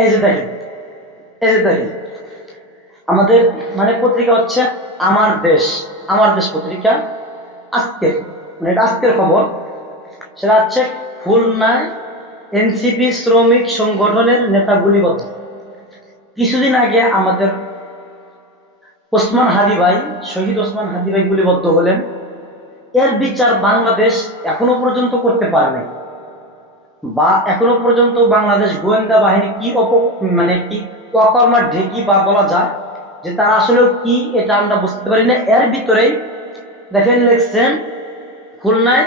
এই যে দেখেন, এই যে দেখেন। আমাদের মানে পত্রিকা হচ্ছে আমার দেশ আমার দেশ পত্রিকা। আজকের মানে এটা আজকের খবর। সেটা হচ্ছে খুলনায় এনসিপি শ্রমিক সংগঠনের নেতা গুলিবদ্ধ কিছুদিন আগে আমাদের ওসমান হাদি ভাই, শহীদ ওসমান হাদি ভাই গুলিবদ্ধ হলেন। এর বিচার বাংলাদেশ এখনও পর্যন্ত করতে পারেনি। বা এখনও পর্যন্ত বাংলাদেশ গোয়েন্দা বাহিনী কি অপ মানে কি অকর্মা ঢেকি বা বলা যায়, যে তারা আসলে কি এটা আমরা বুঝতে পারি না। এর ভিতরেই দেখেন লিখছেন খুলনায়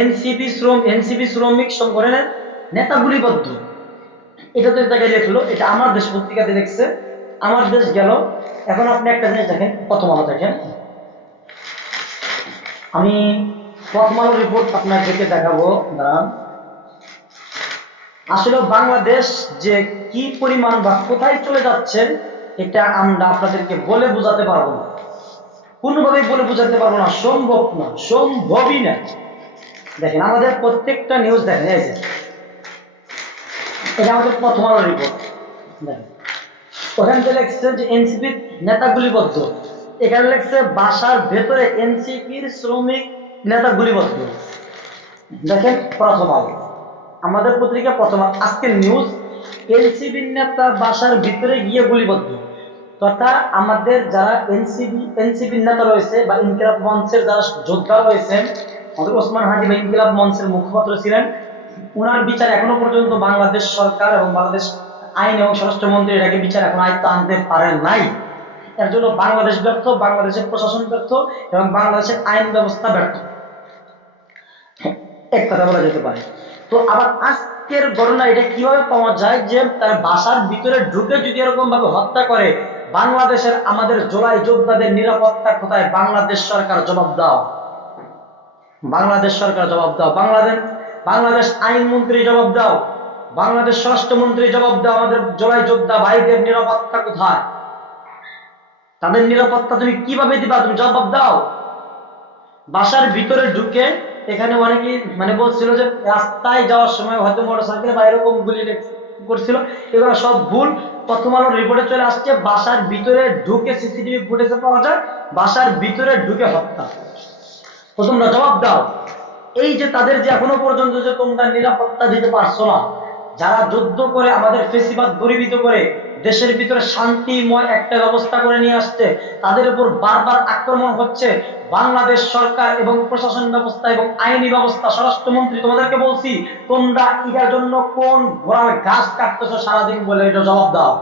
এনসিপি শ্রম, এনসিপি শ্রমিক সংগঠনের নেতা গুলিবদ্ধ। এটা তো জায়গায় লিখলো, এটা আমার দেশ পত্রিকাতে দেখছে আমার দেশ গেল। এখন আপনি একটা জিনিস দেখেন, প্রথম আলো দেখেন। আমি প্রথম আলো রিপোর্ট আপনাদেরকে দেখাবো, দাঁড়ান। আসলে বাংলাদেশ যে কি পরিমাণ বা কোথায় চলে যাচ্ছে এটা আমরা আপনাদেরকে বলে বোঝাতে পারব না। কোনোভাবেই বলে বোঝাতে পারব না, সম্ভব না, সম্ভবই না। দেখেন, আমাদের প্রত্যেকটা নিউজ দেখেন, এই যে। এটা আমাদের প্রথম আলো রিপোর্ট দেখেন, ওখান থেকে লেখছে যে এনসিপির নেতা গুলিবদ্ধ। এখানে লেখছে বাসার ভেতরে এনসিপির শ্রমিক নেতা গুলিবদ্ধ। দেখেন, প্রথম আলো। আমাদের পত্রিকা প্রথম, আজকের নিউজ এনসিবির নেতা বাসার ভিতরে গিয়ে গুলিবদ্ধ। তথা আমাদের যারা এনসিবি এনসিবির নেতা রয়েছে বা ইনকিলাব মঞ্চের যারা যোদ্ধা রয়েছেন ওসমান হাদি বা ইনকিলাব মঞ্চের মুখপাত্র ছিলেন ওনার বিচার এখনও পর্যন্ত বাংলাদেশ সরকার এবং বাংলাদেশ আইন এবং স্বরাষ্ট্রমন্ত্রী এটাকে বিচার এখন আয়ত্ত আনতে পারেন নাই। এর জন্য বাংলাদেশ ব্যর্থ, বাংলাদেশের প্রশাসন ব্যর্থ এবং বাংলাদেশের আইন ব্যবস্থা ব্যর্থ। এক কথা বলা যেতে পারে তো আবার আজকের ঘটনা এটা কীভাবে পাওয়া যায় যে তার বাসার ভিতরে ঢুকে যদি এরকম ভাবে হত্যা করে, বাংলাদেশের আমাদের জোলাই যোদ্ধাদের নিরাপত্তা কোথায়? বাংলাদেশ সরকার জবাব দাও। বাংলাদেশ সরকার জবাব দাও। বাংলাদেশ বাংলাদেশ আইনমন্ত্রী জবাব দাও। বাংলাদেশ স্বরাষ্ট্রমন্ত্রী জবাব দাও। আমাদের জোলাই যোদ্ধা ভাইদের নিরাপত্তা কোথায়? তাদের নিরাপত্তা তুমি কীভাবে দিবা? তুমি জবাব দাও। বাসার ভিতরে ঢুকে এখানে অনেকে মানে বলছিল যে রাস্তায় যাওয়ার সময় হয়তো মোটর সাইকেল বা এরকম গুলি করছিল। এগুলো সব ভুল। প্রথম আলোর রিপোর্টে চলে আসছে, বাসার ভিতরে ঢুকে সিসিটিভি ফুটেজে পাওয়া যায়, বাসার ভিতরে ঢুকে হত্যা। তো তোমরা জবাব দাও। এই যে তাদের যে এখনও পর্যন্ত যে তোমরা নিরাপত্তা দিতে পারছ না, যারা যুদ্ধ করে আমাদের ফেসিবাদ দূরীভূত করে দেশের ভিতরে শান্তিময় একটা ব্যবস্থা করে নিয়ে আসছে। তাদের উপর বারবার আক্রমণ হচ্ছে। বাংলাদেশ সরকার এবং প্রশাসন ব্যবস্থা এবং আইনি ব্যবস্থা, স্বরাষ্ট্রমন্ত্রী তোমাদেরকে বলছি, তোমরা এটার জন্য কোন ঘোড়ার ঘাস কাটতেছো সারাদিন বলে এটা জবাব দাও।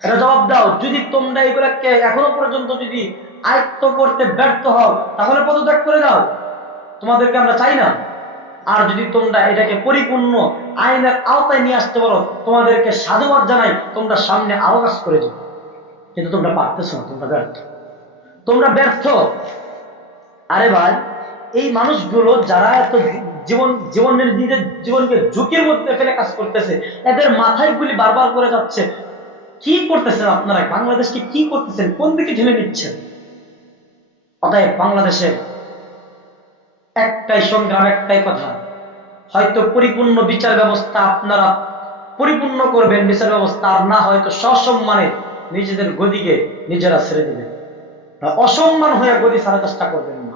এটা জবাব দাও। যদি তোমরা এগুলাকে এখনও পর্যন্ত যদি আয়ত্ত করতে ব্যর্থ হও, তাহলে পদত্যাগ করে দাও। তোমাদেরকে আমরা চাই না। আর যদি তোমরা এটাকে পরিপূর্ণ আইনের আওতায় নিয়ে আসতে পারো, তোমাদেরকে সাধুবাদ জানাই, তোমরা সামনে আরও কাজ করে যাও। কিন্তু তোমরা পারতেছো না, তোমরা ব্যর্থ। তোমরা ব্যর্থ। আরে ভাই, এই মানুষগুলো যারা এত জীবন জীবনের নিজের জীবনকে ঝুঁকির মধ্যে ফেলে কাজ করতেছে, এদের মাথায় গুলি বারবার করে যাচ্ছে। কি করতেছেন আপনারা? বাংলাদেশকে কি করতেছেন? কোন দিকে ঠেলে নিচ্ছেন? অতএব বাংলাদেশের একটাই সংগ্রাম একটাই কথা। হয়তো পরিপূর্ণ বিচার ব্যবস্থা আপনারা পরিপূর্ণ করবেন, বিচার ব্যবস্থা আর না হয়তো সসম্মানে নিজেদের গদিকে নিজেরা ছেড়ে দিবেন। অসম্মান হয়ে গদি ছাড়ার চেষ্টা করবেন না।